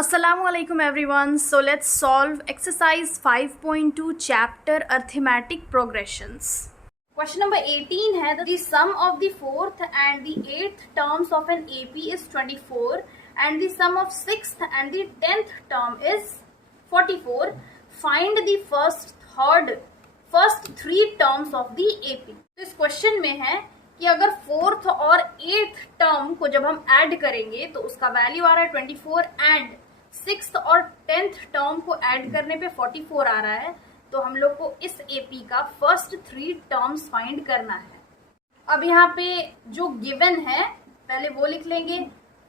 Assalamu alaikum everyone. So let's solve exercise 5.2 chapter arithmetic progressions. Question number 18 है the sum of the fourth and the eighth terms of an AP is 24 and the sum of sixth and the 10th term is 44. Find the first three terms of the AP. तो इस question में है कि अगर fourth और eighth term को जब हम ऐड करेंगे तो उसका वैल्यू आ रहा है 24 एंड सिक्स्थ और 10th टर्म को ऐड करने पे 44 आ रहा है। तो हम लोग को इस एपी का फर्स्ट थ्री टर्म्स फाइंड करना है। अब यहाँ पे जो गिवन है पहले वो लिख लेंगे।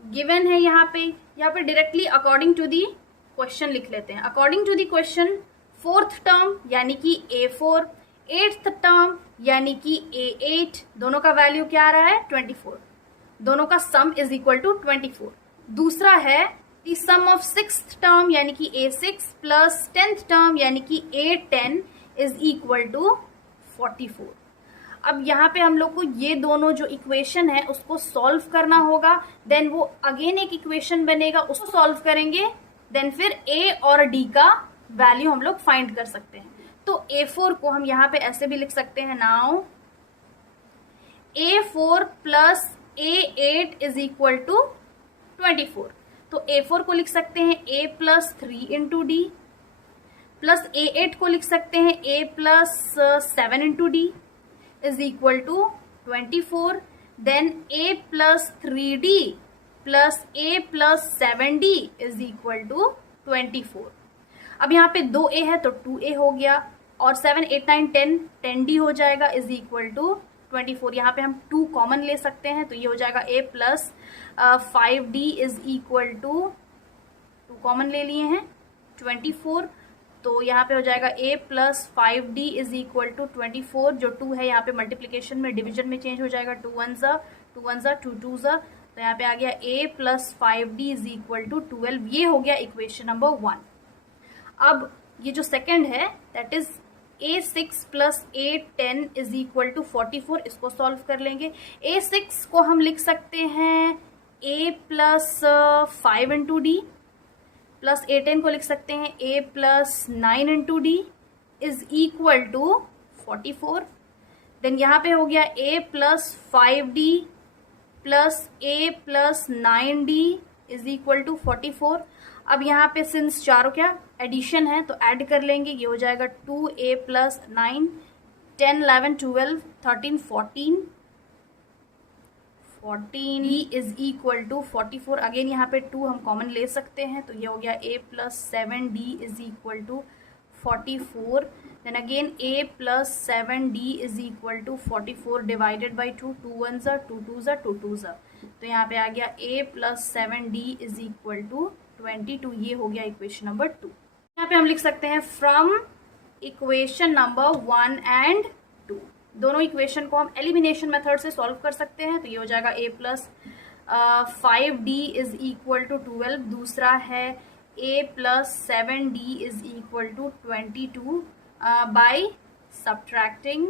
गिवन है यहाँ पे directly according to the question लिख लेते हैं। According to the question fourth term यानी कि A4, एट्थ टर्म यानी कि A8, दोनों का वैल्यू क्या आ रहा है 24, दोनों का सम इज इक्वल टू 24। दूसरा है the sum of sixth term यानी कि A6 प्लस 10th टर्म यानी कि A10 इज इक्वल टू 44। अब यहाँ पे हम लोग को ये दोनों जो इक्वेशन है उसको सॉल्व करना होगा। देन वो अगेन एक इक्वेशन बनेगा, उसको सॉल्व करेंगे, देन फिर A और D का वैल्यू हम लोग फाइंड कर सकते हैं। तो A4 को हम यहाँ पे ऐसे भी लिख सकते हैं, now A4 plus A8 is equal to 24। तो A4 को लिख सकते हैं A plus 3 into D, plus A8 को लिख सकते हैं A plus 7 into D is equal to 24। Then A plus 3D plus A plus 7D is equal to 24। अब यहाँ पे 2A है तो 2A हो गया और 7, 8, 9, 10, 10D हो जाएगा इज इक्वल टू 24। यहाँ पे हम 2 कॉमन ले सकते हैं तो ये हो जाएगा A plus 5D is equal to 2 common ले लिए हैं 24। तो यहाँ पे हो जाएगा A plus 5D is equal to 24। जो 2 है यहाँ पे मल्टीप्लीकेशन में डिवीजन में चेंज हो जाएगा, 2 1 ज़ा 2 2 ज़ा। तो यहाँ पे आ गया A plus 5D is equal to 12। ये हो गया इक्वेशन नंबर 1। अब ये जो सेकंड है that is A6 plus A10 is equal to 44, इसको सॉल्व कर लेंगे। A6 को हम लिख सकते हैं A plus 5 into D, plus A10 को लिख सकते हैं A plus 9 into D is equal to 44। Then यहाँ पे हो गया A plus 5D plus A plus 9D is equal to 44। अब यहाँ पे सिंस चारों क्या एडिशन है तो ऐड कर लेंगे। ये हो जाएगा 2A plus 9, 10, 11, 12, 13, 14 is equal to 44। Again यहाँ पे 2 हम कॉमन ले सकते हैं तो ये हो गया A plus 7D is equal to 44। Then again A plus 7D is equal to 44 divided by 2, 2 1 ज़ा 2 2 ज़ा 2 2 ज़ा। तो यहाँ पे आ गया A plus 7D is equal to 22। ये हो गया इक्वेशन नंबर 2। यहाँ पे हम लिख सकते हैं फ्रॉम इक्वेशन नंबर 1 एंड 2। दोनों इक्वेशन को हम एलिमिनेशन मेथड से सॉल्व कर सकते हैं। तो ये हो जाएगा A plus 5D is equal to 12। दूसरा है A plus 7D is equal to 22 by subtracting.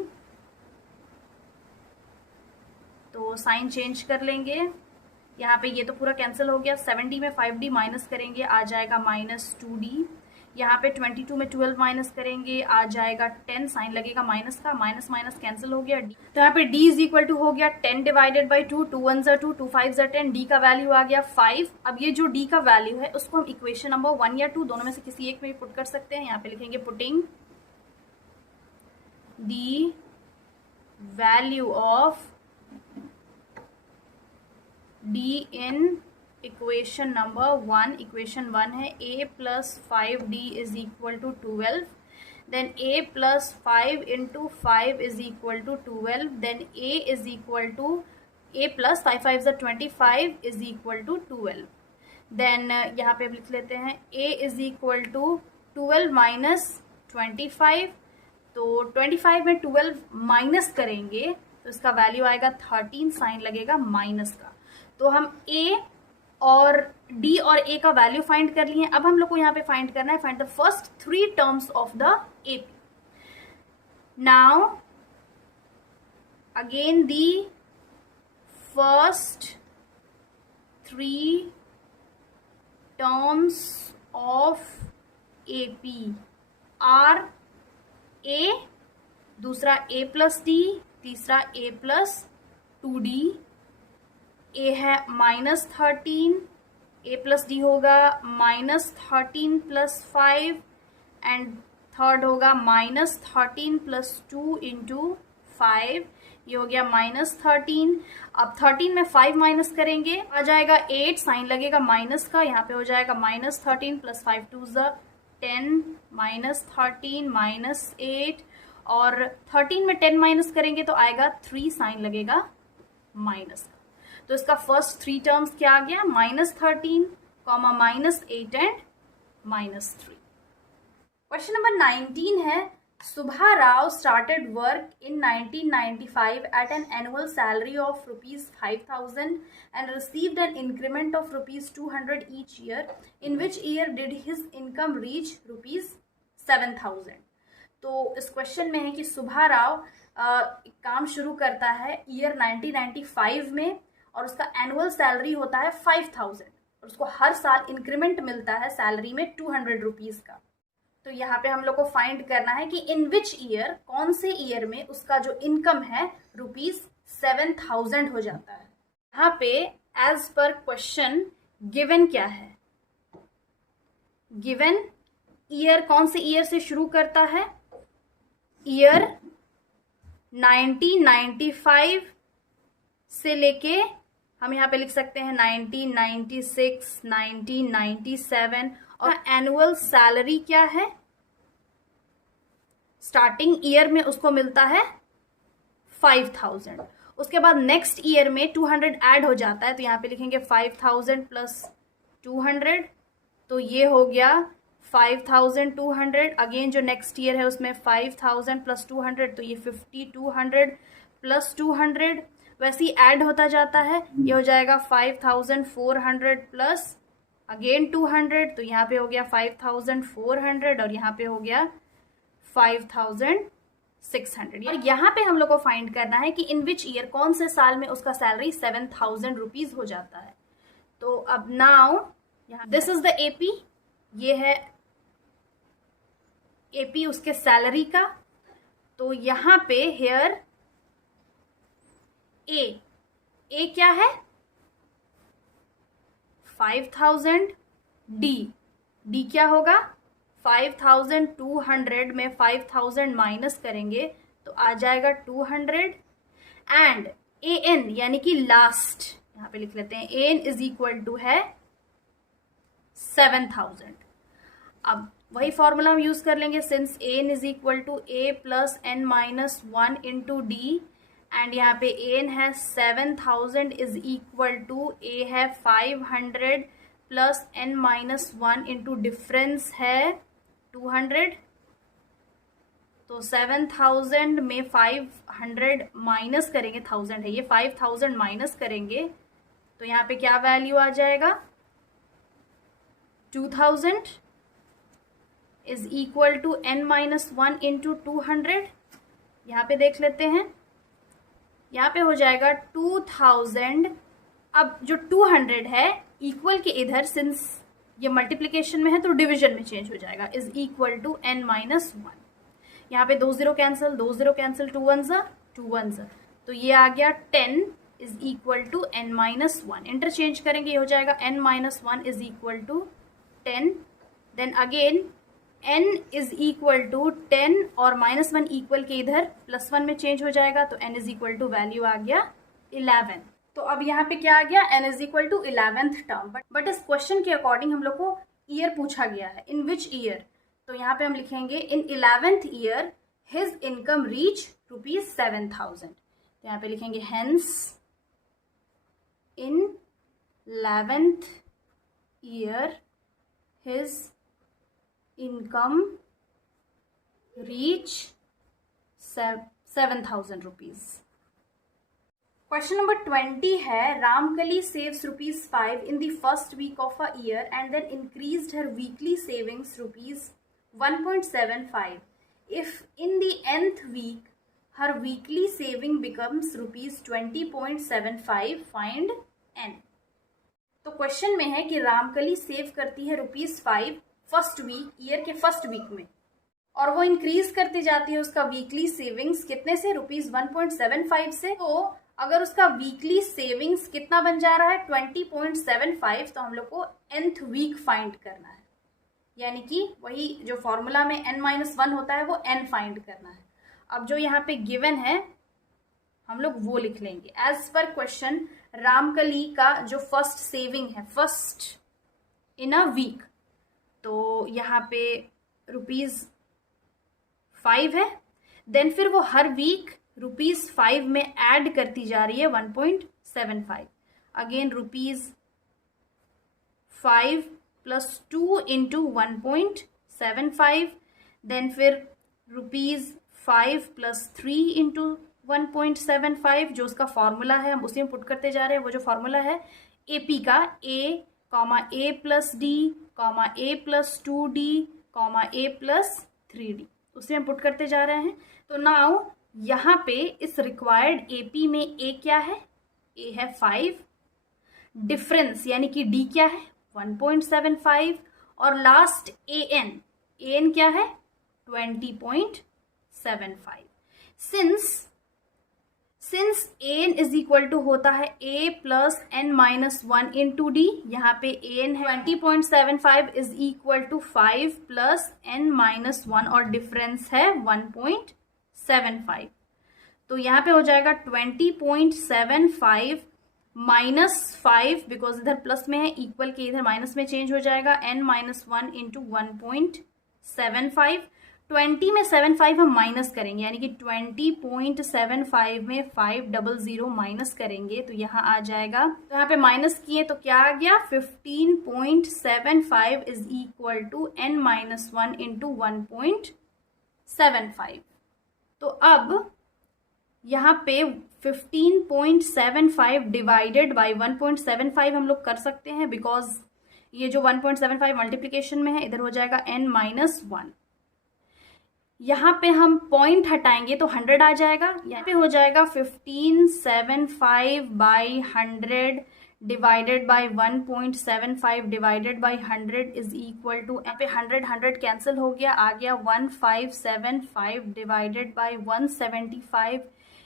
तो साइन चेंज कर लेंगे। यहाँ पे ये तो पूरा कैंसिल हो गया। 70 में 5D माइनस करेंगे आ जाएगा माइनस 2D। यहाँ पे 22 में 12 माइनस करेंगे आ जाएगा 10, साइन लगेगा माइनस का, माइनस माइनस कैंसिल हो गया। तो यहाँ पे D इज इक्वल टू हो गया 10 डिवाइडेड बाई 2, 2 1 ज़ा 2, 2 5 ज़ा 10। D का वैल्यू आ गया 5। अब ये जो D का वैल्यू है उसको हम इक्वेशन नंबर 1 या 2 दोनों में से किसी एक में भी पुट कर सकते हैं। यहाँ पे लिखेंगे putting the value of D in equation number 1। Equation 1 है A plus 5D is equal to 12। देन A plus 5 into 5 is equal to 12। देन A is equal to A plus 5 5 ज़ा 25 इज इक्वल टू 12। देन यहाँ पे लिख लेते हैं A is equal to 12 minus 25। तो 25 में 12 माइनस करेंगे तो इसका वैल्यू आएगा 13, साइन लगेगा माइनस का। तो हम A और D और A का वैल्यू फाइंड कर लिए। अब हम लोग को यहाँ पे फाइंड करना है find the first 3 terms of the AP। Now again the first 3 terms of AP are A, दूसरा A plus D, तीसरा A plus 2D. A है -13, A plus D होगा -13 plus 5 एंड थर्ड होगा -13 plus 2 into 5. ये हो गया -13. अब 13 में 5 माइनस करेंगे, आ जाएगा 8, साइन लगेगा माइनस का, यहाँ पे हो जाएगा -13 plus 5 2 10, -13 -8, और 13 में 10 माइनस करेंगे तो आएगा 3, साइन लगेगा माइनस का. तो इसका फर्स्ट 3 टर्म्स क्या आ गया, -13, -8 एंड -3. क्वेश्चन नंबर 19 है, Subha Rao started work in 1995 at an annual salary of ₹5,000 and received an increment of ₹200 each year. In which year did his income reach ₹7,000? तो इस क्वेश्चन में है कि सुभा राव काम शुरू करता है ईयर 1995 में और उसका एनुअल सैलरी होता है 5,000 और उसको हर साल इंक्रीमेंट मिलता है सैलरी में 200 रुपीज का. तो यहाँ पे हम लोग को फाइंड करना है कि इन विच ईयर, कौन से ईयर में उसका जो इनकम है ₹7,000 हो जाता है. यहाँ पे एज पर क्वेश्चन गिवन क्या है, गिवन ईयर कौन से ईयर से शुरू करता है, ईयर 1995 से लेके हम यहाँ पे लिख सकते हैं 1996, 1997, और एनुअल सैलरी क्या है, स्टार्टिंग ईयर में उसको मिलता है 5,000. उसके बाद नेक्स्ट ईयर में 200 ऐड हो जाता है, तो यहाँ पे लिखेंगे 5,000 प्लस 200, तो ये हो गया 5,200. अगेन जो नेक्स्ट ईयर है उसमें 5,000 प्लस 200, तो ये 5,200 प्लस 200 वैसे ही ऐड होता जाता है. ये हो जाएगा 5,400 प्लस अगेन 200, तो यहाँ पे हो गया 5,400 और यहाँ पे हो गया 5,600. और यहाँ पे हम लोग को फाइंड करना है कि इन विच ईयर, कौन से साल में उसका सैलरी 7,000 रुपीज हो जाता है. तो अब now this is the AP, ये है एपी उसके सैलरी का. तो यहाँ पे हेयर ए क्या है 5,000, डी क्या होगा 5,200 में 5,000 माइनस करेंगे तो आ जाएगा 200, एंड ए एन यानी कि लास्ट, यहाँ पे लिख लेते हैं a n is equal to है 7,000. अब वही फॉर्मूला हम यूज कर लेंगे, since a n is equal to a plus n minus 1 into d, and यहाँ पे ए एन है 7,000 इज इक्वल टू ए है 500 plus n minus 1 into difference है 200. तो 7,000 में 500 माइनस करेंगे, 1000 है ये, 5,000 माइनस करेंगे तो यहाँ पे क्या वैल्यू आ जाएगा 2,000 is equal to n minus 1 into 200. यहाँ पे देख लेते हैं, यहाँ पे हो जाएगा 2,000. अब जो 200 है इक्वल के इधर, सिंस ये मल्टीप्लिकेशन में है तो डिवीजन में चेंज हो जाएगा, is equal to n minus 1. यहाँ पे 2 0 कैंसिल, 2 0 कैंसिल, 2 1 2 1, तो ये आ गया 10 is equal to n minus 1. Interchange करेंगे, ये हो जाएगा n minus 1 is equal to 10. Then again n is equal to 10 और -1 इक्वल के इधर +1 में चेंज हो जाएगा, तो n is equal to value आ गया 11. तो अब यहाँ पे क्या आ गया, n is equal to 11th term. But इस क्वेश्चन के अकॉर्डिंग हम लोग को ईयर पूछा गया है, इन विच ईयर. तो यहाँ पे हम लिखेंगे इन 11th year his income reach ₹7,000. तो यहाँ पे लिखेंगे हेंस इन 11th year his income reach 7,000 rupees. Question number 20 है, Ramkali saves ₹5 in the first week of a year and then increased her weekly savings ₹1.75. If in the nth week her weekly saving becomes ₹20.75, find n. तो question में है कि Ramkali save करती है ₹5 first week, year के first week में, और वो इंक्रीज करती जाती है उसका वीकली सेविंग्स कितने से, ₹1.75 से। तो अगर उसका वीकली सेविंग्स कितना बन जा रहा है 20.75, तो हम लोग को nth वीक फाइंड करना है, यानी कि वही जो फॉर्मूला में n-1 होता है वो n फाइंड करना है। अब जो यहाँ पे गिवन है हम लोग वो लिख लेंगे एज पर क्वेश्चन। रामकली का जो फर्स्ट सेविंग है फर्स्ट इन अ वीक, तो यहाँ पे ₹5 है, देन फिर वो हर वीक ₹5 में ऐड करती जा रही है 1.75, अगेन ₹5 + 2 × 1.75, देन फिर ₹5 + 3 × 1.75, जो उसका फॉर्मूला है हम उसी में पुट करते जा रहे हैं। वो जो फॉर्मूला है AP का A, A + D, A + 2D, A + 3D, उसे हम पुट करते जा रहे हैं। तो नाउ यहाँ पे इस रिक्वायर्ड AP में A क्या है, A है 5, डिफरेंस यानी कि D क्या है 1.75, और लास्ट AN क्या है 20.75। Since an is equal to होता है a + n-1 × d, यहाँ पे an है 20.75 इज इक्वल टू 5 + n-1 और डिफरेंस है 1.75। तो यहाँ पे हो जाएगा 20.75 -5, बिकॉज इधर प्लस में है, इक्वल के इधर माइनस में चेंज हो जाएगा, n-1 × 1.75। 20 में 75 हम माइनस करेंगे, यानी कि 20.75 में 500 माइनस करेंगे तो यहाँ आ जाएगा। तो यहाँ पे माइनस किए तो क्या आ गया 15.75 इज इक्वल टू n-1 × 1.75। तो अब यहाँ पे 15.75 डिवाइडेड बाई 1.75 हम लोग कर सकते हैं, बिकॉज ये जो 1.75 मल्टीप्लीकेशन में है, इधर हो जाएगा n-1। यहाँ पे हम पॉइंट हटाएंगे तो 100 आ जाएगा, यहाँ पे हो जाएगा 1575/100 divided by 1.75 divided by 100 is equal to, यहाँ पे 100 कैंसिल हो गया, आ गया 1575 divided by 175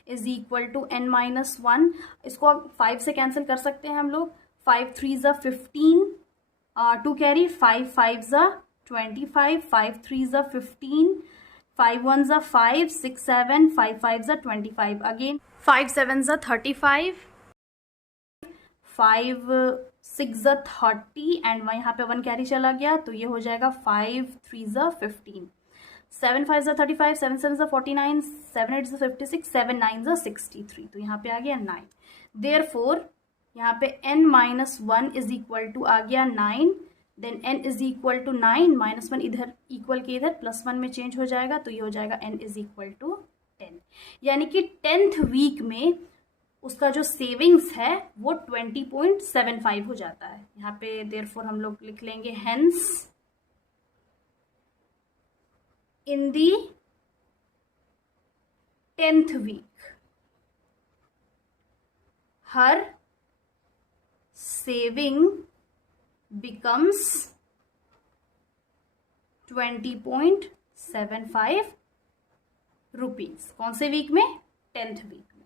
is equal to n-1। इसको अब 5 से कैंसिल कर सकते हैं हम लोग, 5 3 ज़ा 15, 2 कैरी, 5 5 ज़ा 25, 5 3 ज़ा 15, 5 1 ज़ा 5, 6 7, 5 5 ज़ा 25, अगेन 5 7 ज़ा 35, 5 6 ज़ा 30 एंड यहाँ पे 1 कैरी चला गया, तो ये हो जाएगा 5 3 ज़ा 15, 7 5 ज़ा 35, 7 7 ज़ा 49, 7 8 ज़ा 56, 7 9 ज़ा 63, तो यहाँ पे आ गया 9। देयरफॉर यहाँ पे n-1 इज इक्वल टू आ गया 9, then n is equal to 9, -1 इधर इक्वल के इधर +1 में चेंज हो जाएगा, तो ये हो जाएगा n इज इक्वल टू 10, यानी कि 10th वीक में उसका जो सेविंग्स है वो 20.75 हो जाता है। यहाँ पे देयरफॉर हम लोग लिख लेंगे hence in the 10th week her saving becomes 20.75 rupees. कौन से वीक में, 10th वीक में।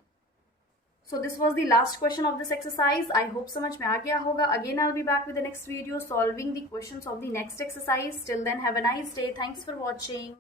So this was the last question of this exercise. I hope समझ में आ गया होगा। Again I will be back with the next video solving the questions of the next exercise. Till then have a nice day. Thanks for watching.